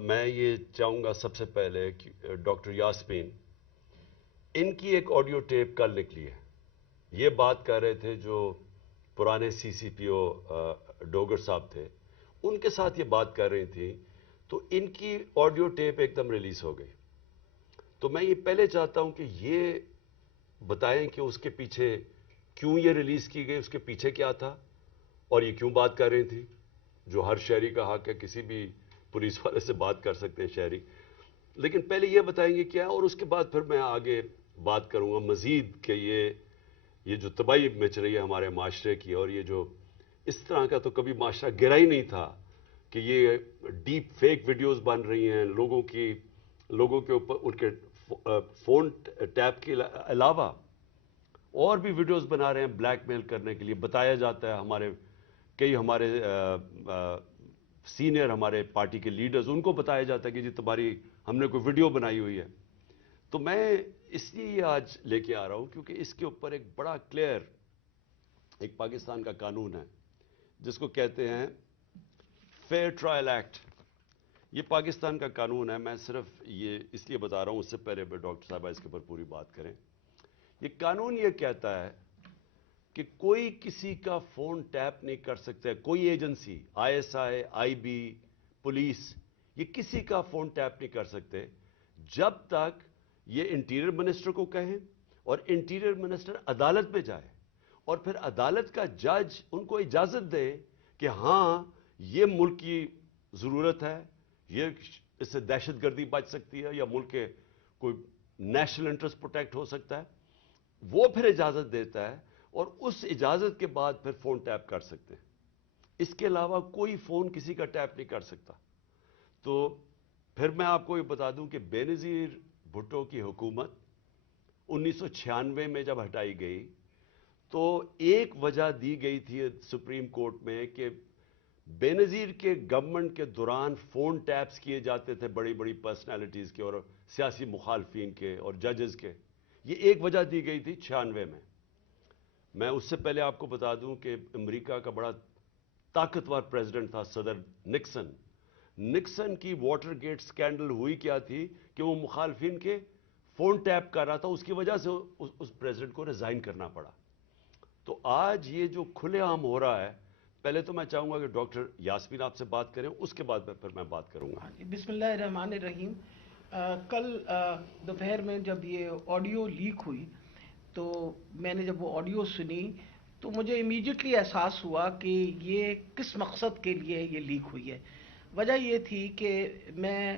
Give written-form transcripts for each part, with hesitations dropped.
میں یہ چاہوں گا سب سے پہلے کہ ڈاکٹر یاسمین ان کی ایک آڈیو ٹیپ کل نکلی ہے. یہ بات کر رہے تھے جو پرانے سی سی پی او ڈوگر صاحب تھے, ان کے ساتھ یہ بات کر رہی تھی, تو ان کی آڈیو ٹیپ ایک دم ریلیز ہو گئی. تو میں یہ پہلے چاہتا ہوں کہ یہ بتائیں کہ اس کے پیچھے کیوں یہ ریلیز کی گئی, اس کے پیچھے کیا تھا, اور یہ کیوں بات کر رہی تھی, جو ہر شہری کا حق ہے, کسی بھی پولیس والے سے بات کر سکتے ہیں شہری. لیکن پہلے یہ بتائیں گے کیا, اور اس کے بعد پھر میں آگے بات کروں گا مزید کہ یہ جو تباہی مچ رہی ہے ہمارے معاشرے کی, اور یہ جو اس طرح کا تو کبھی معاشرہ گرا ہی نہیں تھا کہ یہ ڈیپ فیک ویڈیوز بن رہی ہیں لوگوں کے اوپر, ان کے فون ٹیپ کے علاوہ اور بھی ویڈیوز بنا رہے ہیں بلیک میل کرنے کے لیے. بتایا جاتا ہے ہمارے سینئر ہمارے پارٹی کے لیڈرز, ان کو بتایا جاتا ہے کہ جی تمہاری ہم نے کوئی ویڈیو بنائی ہوئی ہے. تو میں اس لیے یہ آج لے کے آ رہا ہوں کیونکہ اس کے اوپر ایک بڑا کلیئر ایک پاکستان کا قانون ہے جس کو کہتے ہیں فیئر ٹرائل ایکٹ. یہ پاکستان کا قانون ہے. میں صرف یہ اس لیے بتا رہا ہوں, اس سے پہلے ڈاکٹر صاحبہ اس کے اوپر پوری بات کریں. یہ قانون یہ کہتا ہے کہ کوئی کسی کا فون ٹیپ نہیں کر سکتا ہے, کوئی agency, ISI, IB, police, یہ کسی کا فون ٹیپ نہیں کر سکتے جب تک یہ انٹیریئر منسٹر کو کہیں اور انٹیریئر منسٹر عدالت میں جائے اور پھر عدالت کا جج ان کو اجازت دے کہ ہاں یہ ملک کی ضرورت ہے, یہ اس سے دہشت گردی بچ سکتی ہے یا ملک کے کوئی نیشنل انٹرسٹ پروٹیکٹ ہو سکتا ہے, وہ پھر اجازت دیتا ہے اور اس اجازت کے بعد پھر فون ٹیپ کر سکتے ہیں. اس کے علاوہ کوئی فون کسی کا ٹیپ نہیں کر سکتا. تو پھر میں آپ کو یہ بتا دوں کہ بے نظیر بھٹو کی حکومت 1996 میں جب ہٹائی گئی تو ایک وجہ دی گئی تھی سپریم کورٹ میں کہ بے نظیر کے گورنمنٹ کے دوران فون ٹیپس کیے جاتے تھے بڑی بڑی پرسنالٹیز کے اور سیاسی مخالفین کے اور ججز کے. یہ ایک وجہ دی گئی تھی 96 میں. میں اس سے پہلے آپ کو بتا دوں کہ امریکہ کا بڑا طاقتور پریزیڈنٹ تھا صدر نکسن. نکسن کی واٹر گیٹ سکینڈل ہوئی کیا تھی کہ وہ مخالفین کے فون ٹیپ کر رہا تھا, اس کی وجہ سے اس پریزیڈنٹ کو ریزائن کرنا پڑا. تو آج یہ جو کھلے عام ہو رہا ہے, پہلے تو میں چاہوں گا کہ ڈاکٹر یاسمین آپ سے بات کریں, اس کے بعد پھر میں بات کروں گا. بسم اللہ الرحمن الرحیم. کل دوپہر میں جب یہ آڈیو لیک ہوئی تو میں نے جب وہ آڈیو سنی تو مجھے امیڈیٹلی احساس ہوا کہ یہ کس مقصد کے لیے یہ لیک ہوئی ہے. وجہ یہ تھی کہ میں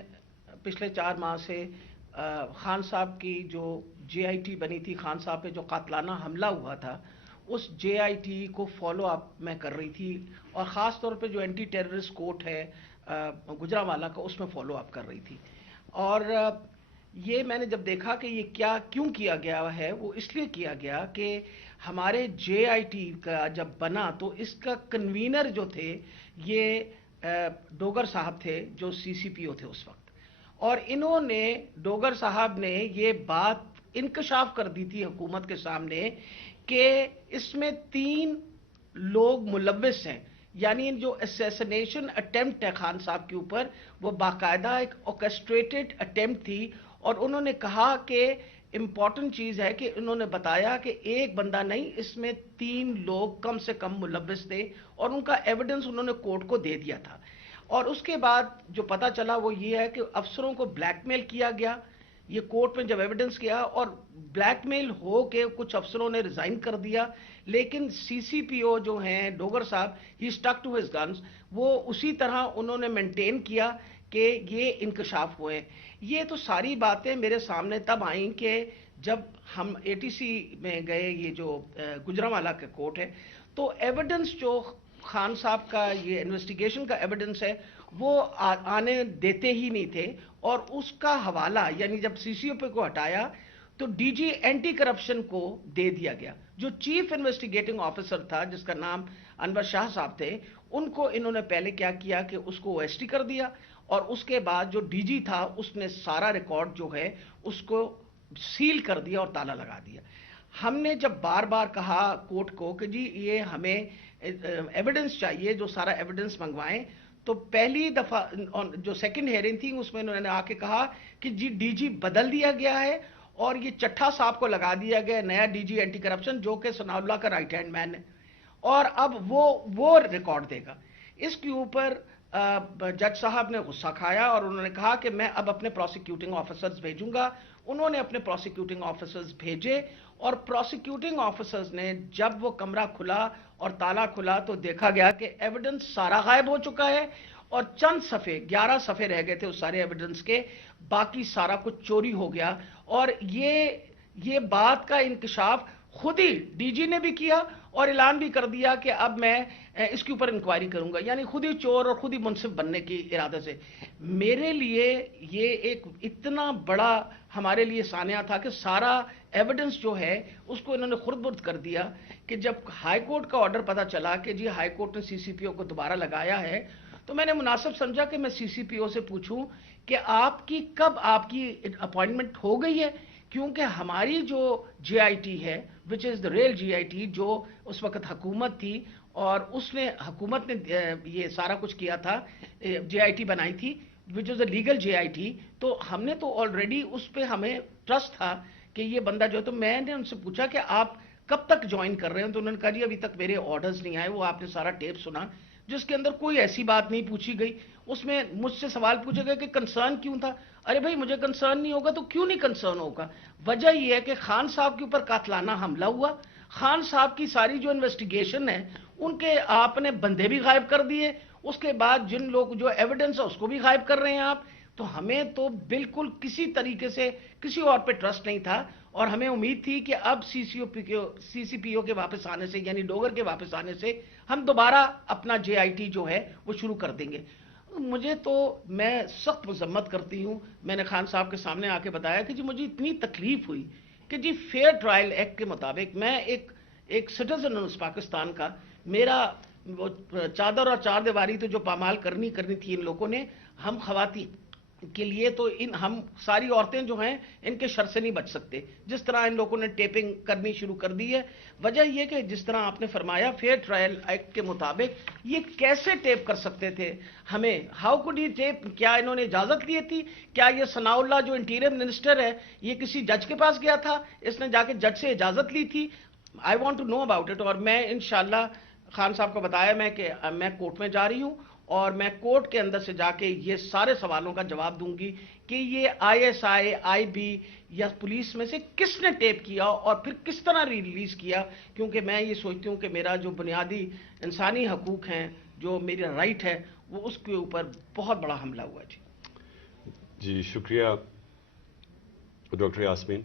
پچھلے 4 ماہ سے خان صاحب کی جو جے آئی ٹی بنی تھی, خان صاحب پہ جو قاتلانہ حملہ ہوا تھا, اس جے آئی ٹی کو فالو اپ میں کر رہی تھی, اور خاص طور پہ جو اینٹی ٹیررسٹ کورٹ ہے گجرانوالہ کا, اس میں فالو اپ کر رہی تھی. اور یہ میں نے جب دیکھا کہ یہ کیوں کیا گیا ہے, وہ اس لیے کیا گیا کہ ہمارے جے آئی ٹی کا جب بنا تو اس کا کنوینر جو تھے یہ ڈوگر صاحب تھے جو سی سی پی او تھے اس وقت, اور انہوں نے ڈوگر صاحب نے یہ بات انکشاف کر دی تھی حکومت کے سامنے کہ اس میں 3 لوگ ملوث ہیں. یعنی جو اسیسنیشن اٹیمپٹ ہے خان صاحب کے اوپر, وہ باقاعدہ ایک آرکسٹریٹڈ اٹیمپٹ تھی. اور انہوں نے کہا کہ امپورٹنٹ چیز ہے کہ انہوں نے بتایا کہ ایک بندہ نہیں, اس میں 3 لوگ کم سے کم ملوث تھے, اور ان کا ایویڈنس انہوں نے کورٹ کو دے دیا تھا. اور اس کے بعد جو پتا چلا وہ یہ ہے کہ افسروں کو بلیک میل کیا گیا. یہ کورٹ میں جب ایویڈنس کیا اور بلیک میل ہو کے کچھ افسروں نے ریزائن کر دیا, لیکن سی سی پی او جو ہیں ڈوگر صاحب, ہی اسٹک ٹو ہز گنز, وہ اسی طرح انہوں نے مینٹین کیا کہ یہ انکشاف ہوئے. یہ تو ساری باتیں میرے سامنے تب آئیں کہ جب ہم اے ٹی سی میں گئے, یہ جو گجرانوالہ کا کورٹ ہے, تو ایویڈنس جو خان صاحب کا یہ انویسٹیگیشن کا ایویڈنس ہے وہ آنے دیتے ہی نہیں تھے. اور اس کا حوالہ یعنی جب سی سی او پی کو ہٹایا تو ڈی جی اینٹی کرپشن کو دے دیا گیا. جو چیف انویسٹیگیٹنگ آفیسر تھا جس کا نام انور شاہ صاحب تھے, ان کو انہوں نے پہلے کیا کیا کہ اس کو او ایس ٹی کر دیا, اور اس کے بعد جو ڈی جی تھا اس نے سارا ریکارڈ جو ہے اس کو سیل کر دیا اور تالا لگا دیا. ہم نے جب بار بار کہا کورٹ کو کہ جی یہ ہمیں ایویڈنس چاہیے, جو سارا ایویڈنس منگوائیں, تو پہلی دفعہ جو سیکنڈ ہیئرنگ تھی اس میں انہوں نے آ کے کہا کہ جی ڈی جی بدل دیا گیا ہے اور یہ چٹھا صاحب کو لگا دیا گیا نیا ڈی جی اینٹی کرپشن جو کہ ثناء اللہ کا رائٹ ہینڈ مین ہے اور اب وہ ریکارڈ دے گا. اس کے اوپر جج صاحب نے غصہ کھایا اور انہوں نے کہا کہ میں اب اپنے پروسیکیوٹنگ آفیسرز بھیجوں گا. انہوں نے اپنے پروسیکیوٹنگ آفیسرز بھیجے اور پروسیکیوٹنگ آفیسرز نے جب وہ کمرہ کھلا اور تالا کھلا تو دیکھا گیا کہ ایویڈنس سارا غائب ہو چکا ہے اور چند صفحے 11 صفحے رہ گئے تھے اس سارے ایویڈنس کے, باقی سارا کچھ چوری ہو گیا. اور یہ بات کا انکشاف خود ہی ڈی جی نے بھی کیا اور اعلان بھی کر دیا کہ اب میں اس کے اوپر انکوائری کروں گا, یعنی خود ہی چور اور خود ہی منصف بننے کی ارادے سے. میرے لیے یہ ایک اتنا بڑا ہمارے لیے سانحہ تھا کہ سارا ایویڈنس جو ہے اس کو انہوں نے خرد برد کر دیا کہ جب ہائی کورٹ کا آرڈر پتا چلا کہ جی ہائی کورٹ نے سی سی پی او کو دوبارہ لگایا ہے تو میں نے مناسب سمجھا کہ میں سی سی پی او سے پوچھوں کہ کب آپ کی اپوائنٹمنٹ ہو گئی ہے, کیونکہ ہماری جو جے آئی ٹی ہے وچ از دا ریل جے آئی ٹی جو اس وقت حکومت تھی اور حکومت نے یہ سارا کچھ کیا تھا, جے آئی ٹی بنائی تھی وچ از a legal J I T, تو ہم نے تو آلریڈی اس پہ ہمیں ٹرسٹ تھا کہ یہ بندہ جو ہے. تو میں نے ان سے پوچھا کہ آپ کب تک جوائن کر رہے ہیں, تو انہوں نے کہا جی ابھی تک میرے آرڈرز نہیں آئے. وہ آپ نے سارا ٹیپ سنا جس کے اندر کوئی ایسی بات نہیں پوچھی گئی. اس میں مجھ سے سوال پوچھے گئے کہ کنسرن کیوں تھا. ارے بھائی مجھے کنسرن نہیں ہوگا تو کیوں نہیں کنسرن ہوگا؟ وجہ یہ ہے کہ خان صاحب کے اوپر قاتلانہ حملہ ہوا, خان صاحب کی ساری جو انویسٹیگیشن ہے ان کے آپ نے بندے بھی غائب کر دیے, اس کے بعد جن لوگ جو ایویڈنس ہے اس کو بھی غائب کر رہے ہیں آپ. تو ہمیں تو بالکل کسی طریقے سے کسی اور پہ ٹرسٹ نہیں تھا اور ہمیں امید تھی کہ اب سی سی پی او کے واپس آنے سے یعنی ڈوگر کے واپس آنے سے ہم دوبارہ اپنا جے آئی ٹی جو ہے وہ شروع کر دیں گے. مجھے تو میں سخت مذمت کرتی ہوں. میں نے خان صاحب کے سامنے آ کے بتایا کہ جی مجھے اتنی تکلیف ہوئی کہ جی فیئر ٹرائل ایکٹ کے مطابق میں ایک سٹیزن ہوں اس پاکستان کا, میرا وہ چادر اور چار دیواری تو جو پامال کرنی تھی ان لوگوں نے, ہم خواتین کے لیے تو ہم ساری عورتیں جو ہیں ان کے شر سے نہیں بچ سکتے. جس طرح ان لوگوں نے ٹیپنگ کرنی شروع کر دی ہے, وجہ یہ کہ جس طرح آپ نے فرمایا فیئر ٹرائل ایکٹ کے مطابق یہ کیسے ٹیپ کر سکتے تھے ہمیں, ہاؤ کوڈ ہی ٹیپ, کیا انہوں نے اجازت لی تھی؟ کیا یہ ثناء اللہ جو انٹیریئر منسٹر ہے یہ کسی جج کے پاس گیا تھا, اس نے جا کے جج سے اجازت لی تھی؟ I want to know about it. اور میں انشاءاللہ خان صاحب کو بتایا کہ میں کورٹ میں جا رہی ہوں اور میں کورٹ کے اندر سے جا کے یہ سارے سوالوں کا جواب دوں گی کہ یہ آئی ایس آئی بی یا پولیس میں سے کس نے ٹیپ کیا اور پھر کس طرح ریلیز کیا, کیونکہ میں یہ سوچتی ہوں کہ میرا جو بنیادی انسانی حقوق ہیں, جو میرا رائٹ ہے, وہ اس کے اوپر بہت بڑا حملہ ہوا. جی شکریہ ڈاکٹر یاسمین.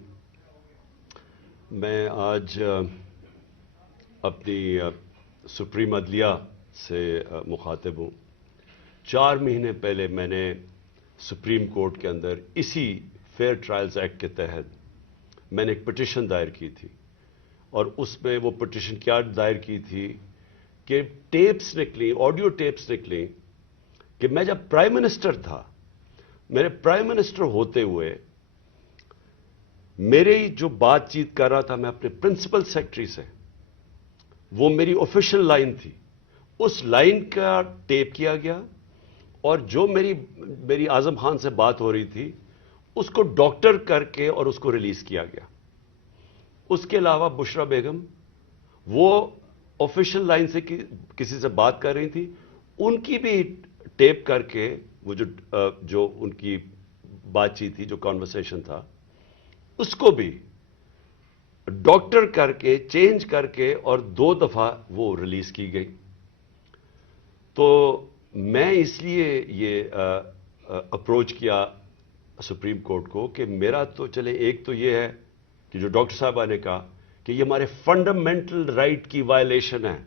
میں آج اپنی سپریم عدلیہ سے مخاطب ہوں. 4 مہینے پہلے میں نے سپریم کورٹ کے اندر اسی فیئر ٹرائلز ایکٹ کے تحت میں نے ایک پٹیشن دائر کی تھی, اور اس میں وہ پٹیشن کیا دائر کی تھی کہ ٹیپس نکلی, آڈیو ٹیپس نکلی کہ میں جب پرائم منسٹر تھا, میرے پرائم منسٹر ہوتے ہوئے میری جو بات چیت کر رہا تھا میں اپنے پرنسپل سیکرٹری سے, وہ میری آفیشیل لائن تھی, اس لائن کا ٹیپ کیا گیا, اور جو میری اعظم خان سے بات ہو رہی تھی اس کو ڈاکٹر کر کے اور اس کو ریلیز کیا گیا. اس کے علاوہ بشرا بیگم وہ آفیشیل لائن سے کسی سے بات کر رہی تھی, ان کی بھی ٹیپ کر کے وہ جو ان کی بات چیت تھی, جو کانورسیشن تھا, اس کو بھی ڈاکٹر کر کے چینج کر کے اور 2 دفعہ وہ ریلیز کی گئی. تو میں اس لیے یہ اپروچ کیا سپریم کورٹ کو کہ میرا تو چلے, ایک تو یہ ہے کہ جو ڈاکٹر صاحبہ نے کہا کہ یہ ہمارے فنڈامنٹل رائٹ کی وائلیشن ہے.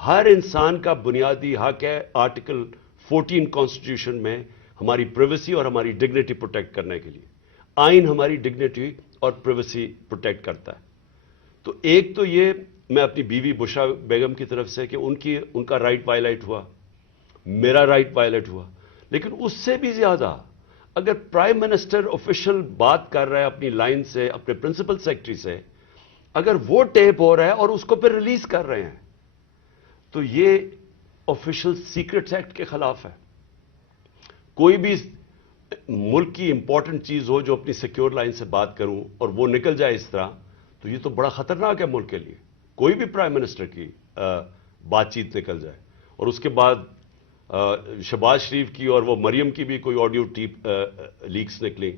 ہر انسان کا بنیادی حق ہے آرٹیکل 14 کانسٹیٹیوشن میں ہماری پرائیویسی اور ہماری ڈگنیٹی پروٹیکٹ کرنے کے لیے. آئین ہماری ڈگنیٹی اور پرائیویسی پروٹیکٹ کرتا ہے. تو ایک تو یہ میں اپنی بیوی بشرا بیگم کی طرف سے کہ ان کا رائٹ وائلیٹ ہوا, میرا رائٹ وائلیٹ ہوا. لیکن اس سے بھی زیادہ اگر پرائم منسٹر آفیشیل بات کر رہا ہے اپنی لائن سے, اپنے پرنسپل سیکرٹری سے, اگر وہ ٹیپ ہو رہا ہے اور اس کو پھر ریلیز کر رہے ہیں, تو یہ آفیشل سیکرٹس ایکٹ کے خلاف ہے. کوئی بھی ملک کی امپورٹنٹ چیز ہو جو اپنی سیکیور لائن سے بات کروں اور وہ نکل جائے اس طرح, تو یہ تو بڑا خطرناک ہے ملک کے لیے. کوئی بھی پرائم منسٹر کی بات چیت نکل جائے, اور اس کے بعد شہباز شریف کی اور وہ مریم کی بھی کوئی آڈیو لیکس نکلی,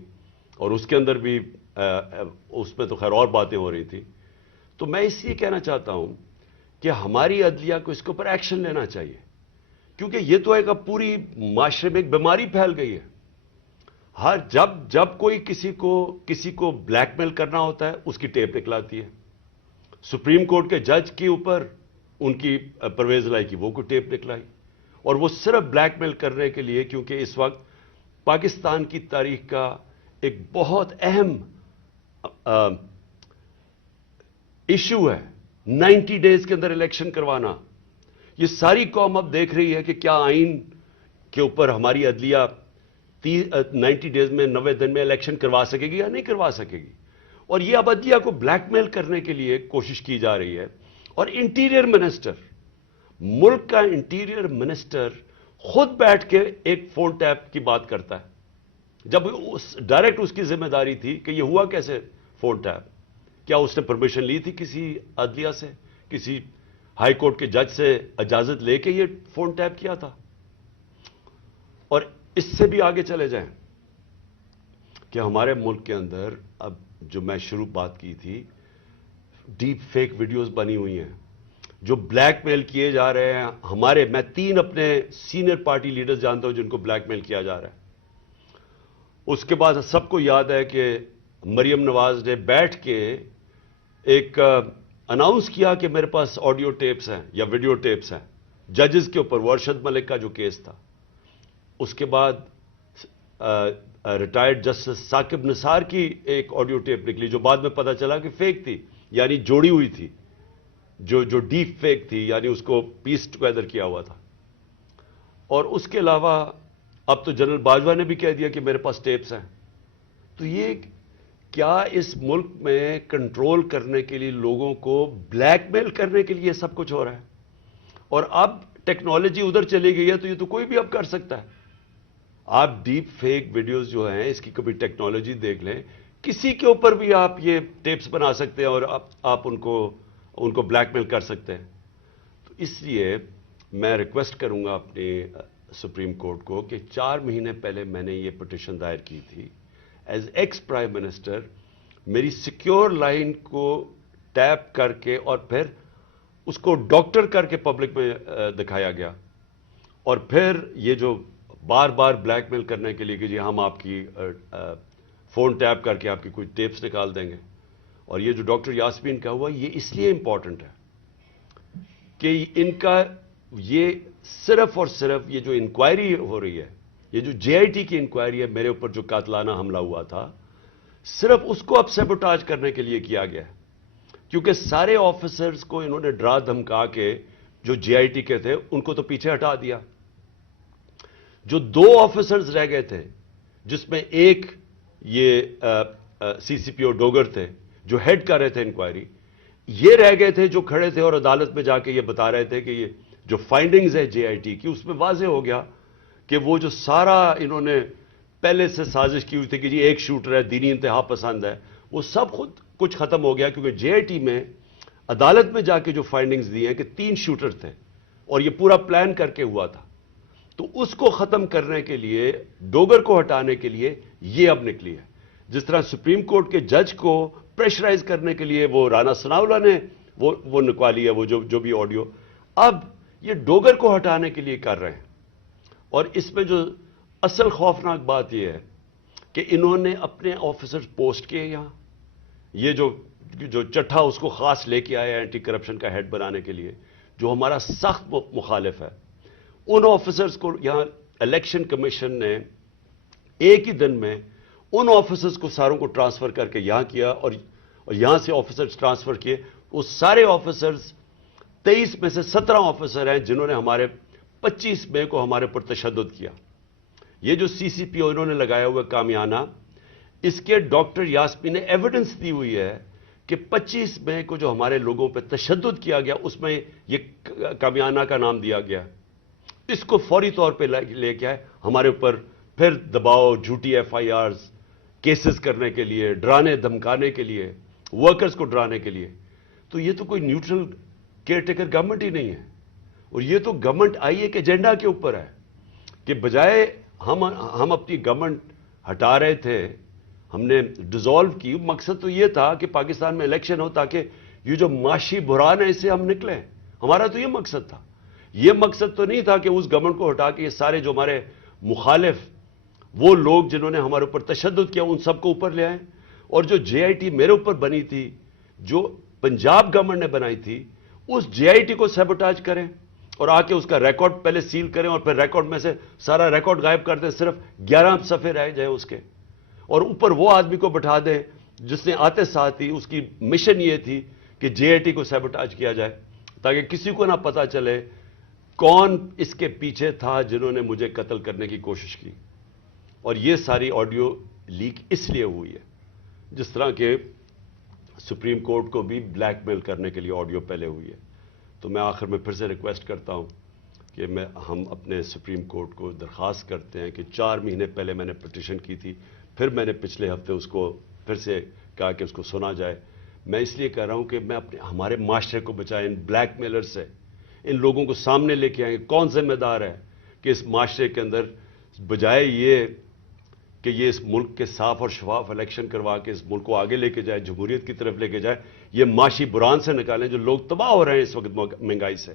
اور اس کے اندر بھی اس میں تو خیر اور باتیں ہو رہی تھی. تو میں اس لیے کہنا چاہتا ہوں کہ ہماری عدلیہ کو اس کے اوپر ایکشن لینا چاہیے, کیونکہ یہ تو ایک اب پوری معاشرے میں ایک بیماری پھیل گئی ہے. ہر جب کوئی کسی کو بلیک میل کرنا ہوتا ہے اس کی ٹیپ نکلاتی ہے. سپریم کورٹ کے جج کے اوپر ان کی پرویز لائی کی وہ کوئی ٹیپ نکلائی, اور وہ صرف بلیک میل کرنے کے لیے, کیونکہ اس وقت پاکستان کی تاریخ کا ایک بہت اہم ایشو ہے 90 ڈیز کے اندر الیکشن کروانا. یہ ساری قوم اب دیکھ رہی ہے کہ کیا آئین کے اوپر ہماری عدلیہ 90 ڈیز میں 90 دن میں الیکشن کروا سکے گی یا نہیں کروا سکے گی. اور یہ اب عدلیہ کو بلیک میل کرنے کے لیے کوشش کی جا رہی ہے. اور انٹیریئر منسٹر, ملک کا انٹیریئر منسٹر خود بیٹھ کے ایک فون ٹیپ کی بات کرتا ہے, جب ڈائریکٹ اس کی ذمہ داری تھی کہ یہ ہوا کیسے فون ٹیپ. کیا اس نے پرمیشن لی تھی کسی عدلیہ سے, کسی ہائی کورٹ کے جج سے اجازت لے کے یہ فون ٹیپ کیا تھا؟ اور اس سے بھی آگے چلے جائیں کہ ہمارے ملک کے اندر اب جو میں شروع بات کی تھی, ڈیپ فیک ویڈیوز بنی ہوئی ہیں جو بلیک میل کیے جا رہے ہیں. میں 3 اپنے سینئر پارٹی لیڈرز جانتا ہوں جن کو بلیک میل کیا جا رہا ہے. اس کے بعد سب کو یاد ہے کہ مریم نواز نے بیٹھ کے ایک اناؤنس کیا کہ میرے پاس آڈیو ٹیپس ہیں یا ویڈیو ٹیپس ہیں ججز کے اوپر, وہ ارشد ملک کا جو کیس تھا. اس کے بعد ریٹائرڈ جسٹس ثاقب نثار کی ایک آڈیو ٹیپ نکلی جو بعد میں پتا چلا کہ فیک تھی, یعنی جوڑی ہوئی تھی, جو ڈیپ فیک تھی, یعنی اس کو پیس ٹوگیدر کیا ہوا تھا. اور اس کے علاوہ اب تو جنرل باجوہ نے بھی کہہ دیا کہ میرے پاس ٹیپس ہیں. تو یہ کیا اس ملک میں کنٹرول کرنے کے لیے, لوگوں کو بلیک میل کرنے کے لیے سب کچھ ہو رہا ہے؟ اور اب ٹیکنالوجی ادھر چلی گئی ہے تو یہ تو کوئی بھی اب کر سکتا ہے. آپ ڈیپ فیک ویڈیوز جو ہیں اس کی کبھی ٹیکنالوجی دیکھ لیں, کسی کے اوپر بھی آپ یہ ٹیپس بنا سکتے ہیں اور آپ ان کو بلیک میل کر سکتے ہیں. تو اس لیے میں ریکویسٹ کروں گا اپنے سپریم کورٹ کو کہ 4 مہینے پہلے میں نے یہ پٹیشن دائر کی تھی. ایز ایکس پرائم منسٹر میری سیکیور لائن کو ٹیپ کر کے اور پھر اس کو ڈاکٹر کر کے پبلک میں دکھایا گیا, اور پھر یہ جو بار بار بلیک میل کرنے کے لیے کہ جی ہم آپ کی فون ٹیپ کر کے آپ کی کوئی ٹیپس نکال دیں گے. اور یہ جو ڈاکٹر یاسمین کا ہوا یہ اس لیے امپورٹنٹ ہے کہ ان کا یہ صرف اور صرف یہ جو انکوائری ہو رہی ہے, یہ جو جے آئی ٹی کی انکوائری ہے میرے اوپر جو قاتلانہ حملہ ہوا تھا, صرف اس کو اب سیبوٹاج کرنے کے لیے کیا گیا ہے. کیونکہ سارے آفیسرز کو انہوں نے ڈرا دھمکا کے جو جے آئی ٹی کے تھے ان کو تو پیچھے ہٹا دیا. جو 2 آفیسرز رہ گئے تھے جس میں ایک یہ سی سی پی او ڈوگر تھے جو ہیڈ کر رہے تھے انکوائری, یہ رہ گئے تھے جو کھڑے تھے اور عدالت میں جا کے یہ بتا رہے تھے کہ یہ جو فائنڈنگز ہے جے آئی ٹی کی اس میں واضح ہو گیا کہ وہ جو سارا انہوں نے پہلے سے سازش کی ہوئی تھی کہ جی ایک شوٹر ہے, دینی انتہا پسند ہے, وہ سب خود کچھ ختم ہو گیا. کیونکہ جے آئی ٹی میں عدالت میں جا کے جو فائنڈنگز دی ہیں کہ 3 شوٹر تھے اور یہ پورا پلان کر کے ہوا تھا. تو اس کو ختم کرنے کے لیے, ڈوگر کو ہٹانے کے لیے یہ اب نکلی ہے. جس طرح سپریم کورٹ کے جج کو پریشرائز کرنے کے لیے وہ رانا ثناءاللہ نے وہ نکوالی ہے, وہ جو بھی آڈیو, اب یہ ڈوگر کو ہٹانے کے لیے کر رہے ہیں. اور اس میں جو اصل خوفناک بات یہ ہے کہ انہوں نے اپنے آفیسر پوسٹ کیے یہاں, یہ جو چٹھا اس کو خاص لے کے آیا اینٹی کرپشن کا ہیڈ بنانے کے لیے, جو ہمارا سخت مخالف ہے. ان آفیسرز کو یہاں الیکشن کمیشن نے ایک ہی دن میں ان آفیسرز کو ساروں کو ٹرانسفر کر کے یہاں کیا, اور یہاں سے آفیسرز ٹرانسفر کیے. وہ سارے آفیسرز 23 میں سے 17 آفیسر ہیں جنہوں نے ہمارے 25 مئی کو ہمارے پر تشدد کیا. یہ جو سی سی پی او انہوں نے لگایا ہوا کامیانہ, اس کے ڈاکٹر یاسمین نے ایویڈنس دی ہوئی ہے کہ 25 مئی کو جو ہمارے لوگوں پہ تشدد کیا گیا اس میں یہ کامیانہ کا نام دیا گیا. اس کو فوری طور پہ لے کے آئے ہمارے اوپر پھر دباؤ, جھوٹی FIRs کیسز کرنے کے لیے, ڈرانے دھمکانے کے لیے, ورکرز کو ڈرانے کے لیے. تو یہ تو کوئی نیوٹرل کیئر ٹیکر گورنمنٹ ہی نہیں ہے. اور یہ تو گورنمنٹ آئی ایک ایجنڈا کے اوپر ہے کہ بجائے ہم اپنی گورنمنٹ ہٹا رہے تھے, ہم نے ڈیزالو کی. مقصد تو یہ تھا کہ پاکستان میں الیکشن ہو تاکہ یہ جو معاشی بحران ہے اس سے ہم نکلیں. ہمارا تو یہ مقصد تھا. یہ مقصد تو نہیں تھا کہ اس گورنمنٹ کو ہٹا کے یہ سارے جو ہمارے مخالف وہ لوگ جنہوں نے ہمارے اوپر تشدد کیا ان سب کو اوپر لے آئیں. اور جو JIT میرے اوپر بنی تھی, جو پنجاب گورنمنٹ نے بنائی تھی, اس JIT کو سیبوٹاج کریں اور آ کے اس کا ریکارڈ پہلے سیل کریں اور پھر ریکارڈ میں سے سارا ریکارڈ غائب کر دیں, صرف 11 صفحے رہ جائیں اس کے, اور اوپر وہ آدمی کو بٹھا دیں جس نے آتے ساتھ ہی اس کی مشن یہ تھی کہ JIT کو سیبوٹاج کیا جائے تاکہ کسی کو نہ پتا چلے کون اس کے پیچھے تھا جنہوں نے مجھے قتل کرنے کی کوشش کی. اور یہ ساری آڈیو لیک اس لیے ہوئی ہے, جس طرح کہ سپریم کورٹ کو بھی بلیک میل کرنے کے لیے آڈیو پہلے ہوئی ہے. تو میں آخر میں پھر سے ریکویسٹ کرتا ہوں کہ ہم اپنے سپریم کورٹ کو درخواست کرتے ہیں کہ 4 مہینے پہلے میں نے پٹیشن کی تھی, پھر میں نے پچھلے ہفتے اس کو پھر سے کہا کہ اس کو سنا جائے. میں اس لیے کہہ رہا ہوں کہ میں ہمارے معاشرے کو بچائیں ان بلیک میلر سے. ان لوگوں کو سامنے لے کے آئیں. کون ذمہ دار ہے کہ اس معاشرے کے اندر بجائے یہ کہ یہ اس ملک کے صاف اور شفاف الیکشن کروا کے اس ملک کو آگے لے کے جائے, جمہوریت کی طرف لے کے جائے, یہ معاشی بحران سے نکالیں. جو لوگ تباہ ہو رہے ہیں اس وقت مہنگائی سے,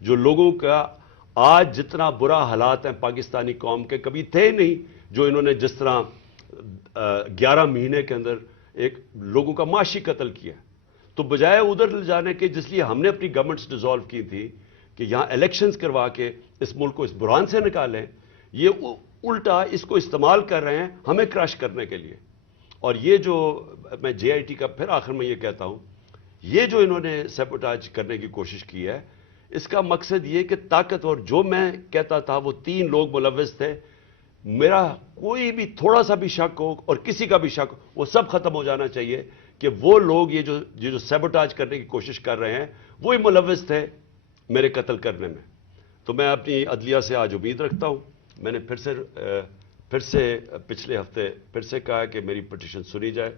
جو لوگوں کا آج جتنا برا حالات ہیں پاکستانی قوم کے کبھی تھے نہیں, جو انہوں نے جس طرح 11 مہینے کے اندر ایک لوگوں کا معاشی قتل کیا. تو بجائے ادھر لے جانے کے, جس لیے ہم نے اپنی گورنمنٹس ڈیزالو کی تھی کہ یہاں الیکشنز کروا کے اس ملک کو اس بحران سے نکالیں, یہ الٹا اس کو استعمال کر رہے ہیں ہمیں کراش کرنے کے لیے. اور یہ جو میں JIT کا پھر آخر میں یہ کہتا ہوں, یہ جو انہوں نے سیبوٹاج کرنے کی کوشش کی ہے, اس کا مقصد یہ کہ طاقتور, جو میں کہتا تھا وہ 3 لوگ ملوث تھے, میرا کوئی بھی تھوڑا سا بھی شک ہو اور کسی کا بھی شک ہو, وہ سب ختم ہو جانا چاہیے کہ وہ لوگ یہ جو سیبوٹاج کرنے کی کوشش کر رہے ہیں وہی ملوث تھے میرے قتل کرنے میں. تو میں اپنی عدلیہ سے آج امید رکھتا ہوں. میں نے پھر سے پچھلے ہفتے پھر سے کہا کہ میری پٹیشن سنی جائے.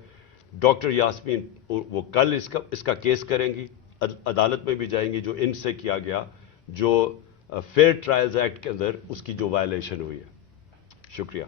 ڈاکٹر یاسمین وہ کل اس کا کیس کریں گی, عدالت میں بھی جائیں گی, جو ان سے کیا گیا, جو فیئر ٹرائلز ایکٹ کے اندر اس کی جو وائلیشن ہوئی ہے. شکریہ.